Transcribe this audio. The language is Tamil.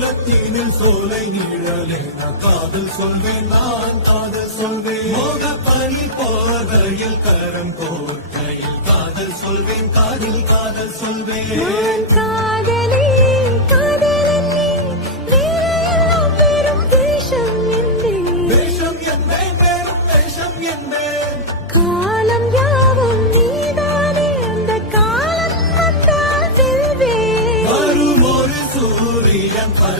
நீலத்தீனில் சோலை நீழலே நான் காதல் சொல்வேன் நான் காதல் சொல்வேன் மோகப்பனி போதையில் கரம் கோர்க்கையில் காதல் சொல்வேன் காதில் காதல் சொல்வேன் காதலி காதலி வேறையெல்லாம் வெறும் வேஷம் என்பேன் வேஷம் என்பேன் வெறும் வேஷம் என்பேன் காலம் யாவும் நீதானே அந்த காலம் வந்தால் செல்வேன் வரும் ஒரு சூரியன் பல